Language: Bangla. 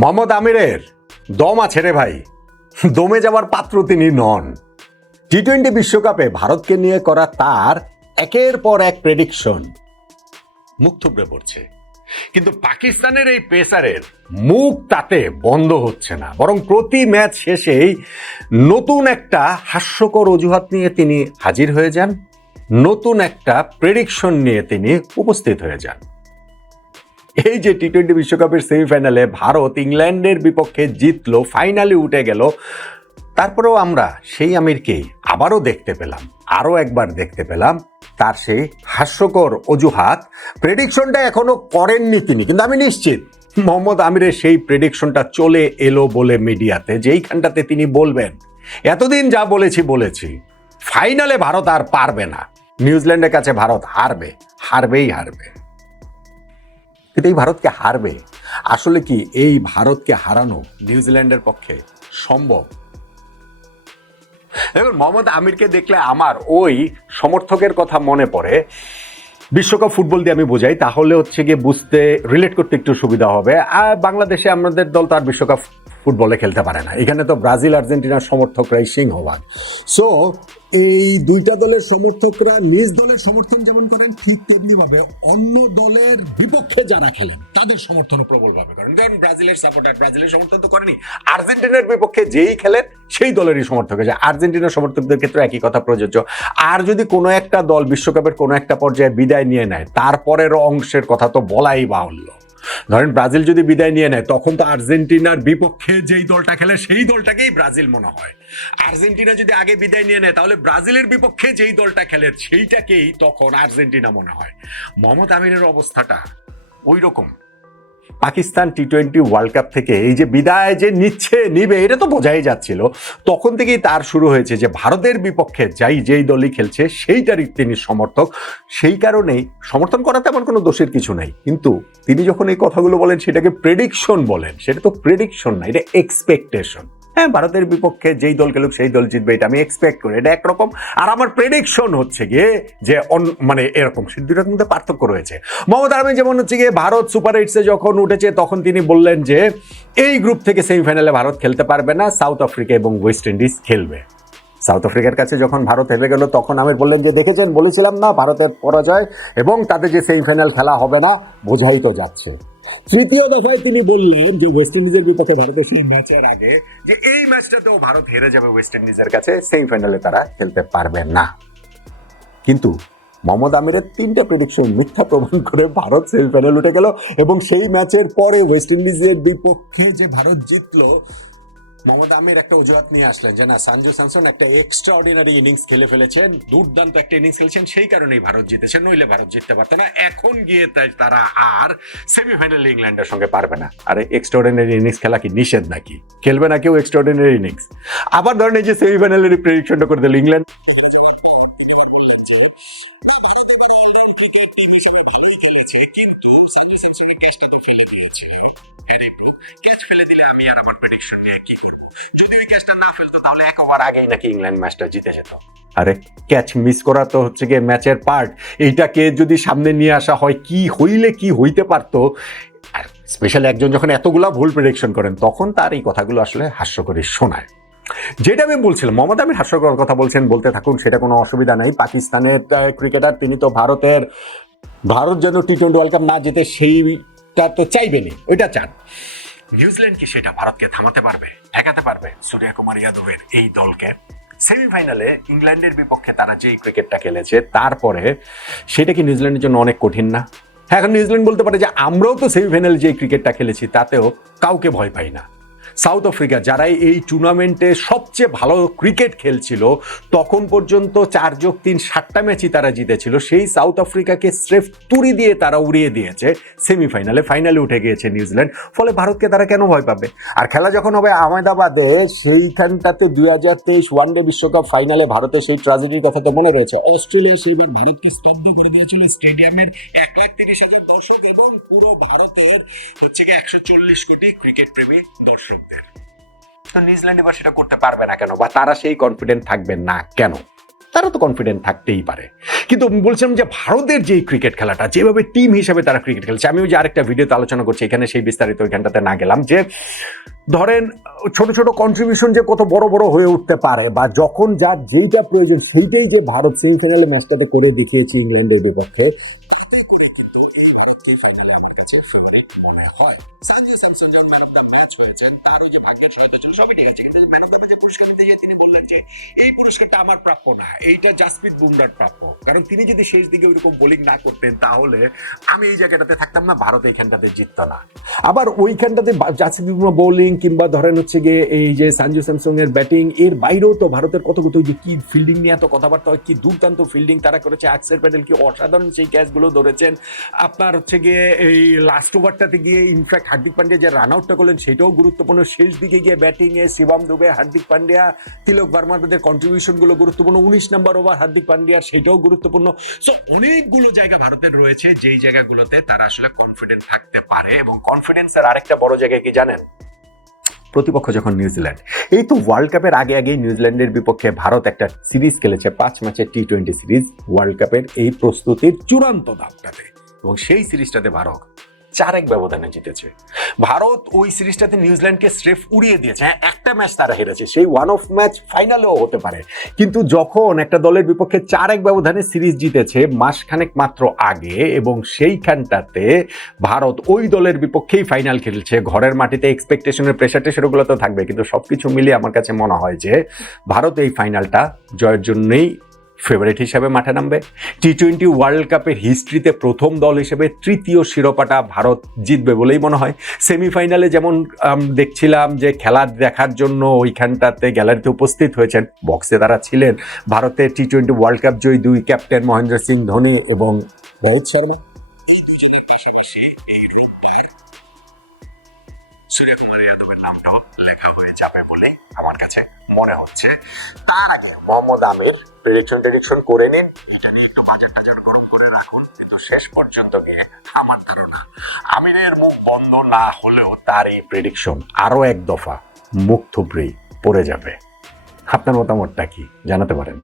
মোহাম্মদ আমিরের দম আছে রে ভাই, দমে যাওয়ার পাত্র তিনি নন। টি-20 বিশ্বকাপে ভারতকে নিয়ে করা তার একের পর এক প্রেডিকশন মুখ থুবড়ে পড়ছে, কিন্তু পাকিস্তানের এই পেসারের মুখ তাতে বন্ধ হচ্ছে না, বরং প্রতি ম্যাচ শেষেই নতুন একটা হাস্যকর অজুহাত নিয়ে তিনি হাজির হয়ে যান, নতুন একটা প্রেডিকশন নিয়ে তিনি উপস্থিত হয়ে যান। এই যে টি-20 বিশ্বকাপের সেমিফাইনালে ভারত ইংল্যান্ডের বিপক্ষে জিতলো, ফাইনালে উঠে গেল, তারপরেও আমরা সেই আমিরকেই আবারও দেখতে পেলাম, আরও একবার দেখতে পেলাম তার সেই হাস্যকর অজুহাত। প্রেডিকশনটা এখনো করেননি তিনি, কিন্তু আমি নিশ্চিত মোহাম্মদ আমিরের সেই প্রেডিকশনটা চলে এলো বলে মিডিয়াতে, যেইখানটাতে তিনি বলবেন এতদিন যা বলেছি ফাইনালে ভারত আর পারবে না, নিউজিল্যান্ডের কাছে ভারত হারবেই হারবে। কিন্তু এই ভারতকে হারবে, আসলে কি এই ভারতকে হারানো নিউজিল্যান্ডের পক্ষে সম্ভব? এখন মোহাম্মদ আমিরকে দেখলে আমার ওই সমর্থকের কথা মনে পড়ে। বিশ্বকাপ ফুটবল দিয়ে আমি বোঝাই, তাহলে হচ্ছে গিয়ে বুঝতে, রিলেট করতে একটু সুবিধা হবে। আর বাংলাদেশে আমাদের দল তো আর বিশ্বকাপ ফুটবলে খেলতে পারে না, এখানে তো ব্রাজিল আর্জেন্টিনার সমর্থকরাই সিংহভাগ। সো এই দুইটা দলের সমর্থকরা নিজ দলের সমর্থন যেমন করেন, ঠিক তেমনি ভাবে অন্য দলের বিপক্ষে যারা খেলেন তাদের সমর্থনও প্রবলভাবে করেন। ধরুন ব্রাজিলের সাপোর্টার ব্রাজিলের সমর্থন তো করেনি, আর্জেন্টিনার বিপক্ষে যেই খেলেন সেই দলেরই সমর্থক হয়েছে। আর্জেন্টিনার সমর্থকদের ক্ষেত্রে একই কথা প্রযোজ্য। আর যদি কোনো একটা দল বিশ্বকাপের কোনো একটা পর্যায়ে বিদায় নিয়ে নেয়, তারপরের অংশের কথা তো বলাই বাহুল্য। ধরেন ব্রাজিল যদি বিদায় নিয়ে নেয়, তখন তো আর্জেন্টিনার বিপক্ষে যেই দলটা খেলে সেই দলটাকেই ব্রাজিল মনে হয়। আর্জেন্টিনা যদি আগে বিদায় নিয়ে নেয়, তাহলে ব্রাজিলের বিপক্ষে যেই দলটা খেলে সেইটাকেই তখন আর্জেন্টিনা মনে হয়। মোহাম্মদ আমিরের অবস্থাটা ওই রকম। পাকিস্তান টি-20 ওয়ার্ল্ড কাপ থেকে এই যে বিদায় যে নিবে, এটা তো বোঝাই যাচ্ছিল। তখন থেকেই তার শুরু হয়েছে যে ভারতের বিপক্ষে যেই দলই খেলছে সেইটারই তিনি সমর্থক। সেই কারণেই সমর্থন করা তেমন কোনো দোষের কিছু নাই, কিন্তু তিনি যখন এই কথাগুলো বলেন সেটাকে প্রেডিকশন বলেন। সেটা তো প্রেডিকশন না, এটা এক্সপেকটেশন। হ্যাঁ, ভারতের বিপক্ষে যেই দল খেলুক সেই দল জিতবে, এটা আমি এক্সপেক্ট করি, এটা একরকম। আর আমার প্রেডিকশন হচ্ছে গিয়ে যে মানে এরকম, দুটার মধ্যে পার্থক্য রয়েছে। মোহাম্মদ আমির যেমন হচ্ছে গিয়ে ভারত সুপার এইটসে যখন উঠেছে, তখন তিনি বললেন যে এই গ্রুপ থেকে সেমিফাইনালে ভারত খেলতে পারবে না, সাউথ আফ্রিকা এবং ওয়েস্ট ইন্ডিজ খেলবে। সাউথ আফ্রিকার কাছে যখন ভারত হেরে গেল, তখন আমির বললেন যে দেখেছেন, বলেছিলাম না ভারতের পরাজয়, এবং তাদের যে সেমিফাইনাল খেলা হবে না, বোঝাই তো যাচ্ছে। তৃতীয় দফায় তিনি বললেন যে ওয়েস্ট ইন্ডিজের বিপক্ষে ভারতের সেই ম্যাচের আগে যে এই ম্যাচটাতেও ভারত হেরে যাবে ওয়েস্ট ইন্ডিজের কাছে, সেমিফাইনালে তারা খেলতে পারবে না। কিন্তু মোহাম্মদ আমিরের 3টা প্রেডিকশন মিথ্যা প্রমাণ করে ভারত সেমিফাইনাল উঠে গেল, এবং সেই ম্যাচের পরে ওয়েস্ট ইন্ডিজের বিপক্ষে যে ভারত জিতলো, মোহাম্মদ আমির একটা অজুহাত নিয়ে আসলেন যে না, সঞ্জু স্যামসন একটা এক্সট্রাঅর্ডিনারি ইনিংস খেলে ফেলেছেন, দুর্দান্ত একটা ইনিংস খেলেছেন, সেই কারণেই ভারত জিতেছে, নইলে ভারত জিততে পারতো না। এখন গিয়ে তারা আর সেমিফাইনালে ইংল্যান্ডের সঙ্গে পারবে না। আরে এক্সট্রাঅর্ডিনারি ইনিংস খেলা কি নিষেধ নাকি? খেলবে না কেউ এক্সট্রাঅর্ডিনারি ইনিংস? আবার ধরেন এই যে সেমিফাইনালের প্রেডিকশনটা করে দিল ইংল্যান্ড, আগেই নাকি ইংল্যান্ড ম্যাচটা জিতে যেত। আরে ক্যাচ মিস করা তো হচ্ছে গিয়ে ম্যাচের পার্ট। এইটাকে যদি সামনে নিয়ে আসা হয়, কি হইলে কি হইতে পারতো, আর স্পেশালি একজন যখন এতগুলা ভুল প্রেডিকশন করেন, তখন তার এই কথাগুলো আসলে হাস্যকরই শোনায়। যেটা আমি বলছিলাম, মোহাম্মদ আমির হাস্যকর কথা বলছেন, বলতে থাকুন, সেটা কোনো অসুবিধা নাই। পাকিস্তানের ক্রিকেটার, তিনি তো ভারত যেন টি-20 ওয়ার্ল্ড কাপ না জিতে সেইটা তো চাইবেনি, ওইটা চান। নিউজিল্যান্ড কি সেটা ভারতকে থামাতে পারবে, ঠেকাতে পারবে? সূর্যকুমার যাদবের এই দলকে সেমিফাইনালে ইংল্যান্ডের বিপক্ষে তারা যেই ক্রিকেটটা খেলেছে, তারপরে সেটা কি নিউজিল্যান্ডের জন্য অনেক কঠিন না? হ্যাঁ, এখন নিউজিল্যান্ড বলতে পারে যে আমরাও তো সেমিফাইনালে যে ক্রিকেটটা খেলেছি তাতেও কাউকে ভয় পাই না। সাউথ আফ্রিকা, যারা এই টুর্নামেন্টে সবচেয়ে ভালো ক্রিকেট খেলছিল, তখন পর্যন্ত 4+3 7টা ম্যাচই তারা জিতেছিল, সেই সাউথ আফ্রিকাকে স্রেফ তুড়ি দিয়ে তারা উড়িয়ে দিয়েছে সেমিফাইনালে। ফাইনালে উঠে গিয়েছে নিউজিল্যান্ড। ফলে ভারতকে তারা কেন ভয় পাবে? আর খেলা যখন হবে আহমেদাবাদে, সেইখানটাতে 2023 ওয়ানডে বিশ্বকাপ ফাইনালে ভারতের সেই ট্র্যাজেডির কথা তো মনে রয়েছে। অস্ট্রেলিয়া সেইবার ভারতকে স্তব্ধ করে দিয়েছিল স্টেডিয়ামের 1,30,000 দর্শক এবং পুরো ভারতের হচ্ছে 140 কোটি ক্রিকেট প্রেমী দর্শক। তো নিউজিল্যান্ড এবার সেটা করতে পারবে না কেন, বা তারা সেই কনফিডেন্ট থাকবে না কেন? তারা তো কনফিডেন্ট থাকতেই পারে, কিন্তু বলছিলাম যে ভারতের যে ক্রিকেট খেলাটা যেভাবে টিম হিসেবে তারা ক্রিকেট খেলছে, আমি ওই যে আরেকটা ভিডিওতে আলোচনা করছি, এখানে সেই বিস্তারিত ওইখানটাতে না গেলাম, যে ধরেন ছোট ছোট কন্ট্রিবিউশন যে কত বড় বড় হয়ে উঠতে পারে, বা যখন যার যেইটা প্রয়োজন সেইটাই যে ভারত সেমিফাইনালে ম্যাচটাতে করে দেখিয়েছে ইংল্যান্ডের বিপক্ষে, তাতে করে কিন্তু এই ভারতকে ফাইনালে আমার কাছে ফেভারিট মনে হয়। সানজু স্যামসন যখন ম্যান অফ দ্য ম্যাচ হয়েছেন, তার ওই যে ভাগ্যের সহায়তা ছিল, সবই ঠিক আছে, কিন্তু ম্যান অফ দ্য ম্যাচের পুরস্কার নিতে গিয়ে তিনি বললেন যে এই পুরস্কারটা আমার প্রাপ্য না, এইটা জাসপ্রীত বুমরার প্রাপ্য, কারণ তিনি যদি শেষ দিকে ওইরকম বোলিং না করতেন তাহলে আমি এই জায়গাটাতে থাকতাম না, ভারত এইখানটাতে জিততো না। আবার ওইখানটাতে জাসপ্রীত বুমরা বোলিং কিংবা ধরেন হচ্ছে গিয়ে এই যে সঞ্জু স্যামসং এর ব্যাটিং, এর বাইরেও তো ভারতের কত কত যে কি ফিল্ডিং নিয়ে এত কথাবার্তা হয়, কি দুর্দান্ত ফিল্ডিং তারা করেছে, অ্যাক্সেল প্যাটেল কি অসাধারণ সেই ক্যাচগুলো ধরেছেন। আপনার হচ্ছে গিয়ে এই লাস্ট ওভারটাতে গিয়ে ইনফ্যাক্ট হার্দিক পান্ডিয়া যে রান আউটটা করলেন সেটাও গুরুত্বপূর্ণ, শেষ দিকে গিয়ে ব্যাটিংয়ে শিবম দুবে, হার্দিক পান্ডিয়া, তিলক ভার্মাদের কন্ট্রিবিউশনগুলো গুরুত্বপূর্ণ, 19 নম্বর ওভার হার্দিক পান্ডিয়ার সেটাও গুরুত্বপূর্ণ। সো অনেকগুলো জায়গা ভারতের রয়েছে যেই জায়গাগুলোতে তারা আসলে কনফিডেন্ট থাকতে পারে। এবং কনফিডেন্সের আরেকটা বড় জায়গা কি জানেন? প্রতিপক্ষ যখন নিউজিল্যান্ড, এই তো ওয়ার্ল্ড কাপের আগে আগে নিউজিল্যান্ডের বিপক্ষে ভারত একটা সিরিজ খেলেছে, 5 ম্যাচের টি20 সিরিজ, ওয়ার্ল্ড কাপের এই প্রস্তুতির চূড়ান্ত ধাপটাতে, এবং সেই সিরিজটাতে ভারত 4-1 ব্যবধানে জিতেছে। ভারত ওই সিরিজটাতে নিউজিল্যান্ডকে স্রেফ উড়িয়ে দিয়েছে। হ্যাঁ, একটা ম্যাচ তারা হেরেছে, সেই ওয়ান অফ ম্যাচ ফাইনালেও হতে পারে, কিন্তু যখন একটা দলের বিপক্ষে 4-1 ব্যবধানে সিরিজ জিতেছে মাসখানেক মাত্র আগে, এবং সেইখানটাতে ভারত ওই দলের বিপক্ষেই ফাইনাল খেলছে ঘরের মাটিতে, এক্সপেকটেশনের প্রেশারটা সেগুলো তো থাকবে, কিন্তু সবকিছু মিলিয়ে আমার কাছে মনে হয় যে ভারত এই ফাইনালটা জয়ের জন্যই ফেভারিট হিসেবে মাঠে নামবে। টি20 ওয়ার্ল্ড কাপের হিস্ট্রিতে প্রথম দল হিসেবে তৃতীয় শিরোপাটা ভারত জিতবে বলেই মনে হয়। সেমিফাইনালে যেমন দেখছিলাম যে খেলা দেখার জন্য ওইখানটাতে গ্যালারিতে উপস্থিত হয়েছেন, বক্সে তারা ছিলেন ভারতের টি20 ওয়ার্ল্ড কাপ জয়ী 2 ক্যাপ্টেন মহেন্দ্র সিং ধোনি এবং রোহিত শর্মা। এই দুজনের পাশাপাশি এই রোববার সূর্যকুমার যাদবের নামটাও লেখা হয়ে যাবে বলে আমার কাছে মনে হচ্ছে। তার আগে মোহাম্মদ আমির প্রেডিকশন করে নিন, এটা নিয়ে একটু বাজার টাজার গরম করে রাখুন, কিন্তু শেষ পর্যন্ত গিয়ে আমার ধারণা আমিরের মুখ বন্ধ না হলেও তার এই প্রেডিকশন আরো এক দফা মুখ থুবড়েই পড়ে যাবে। আপনার মতামতটা কি জানাতে পারেন।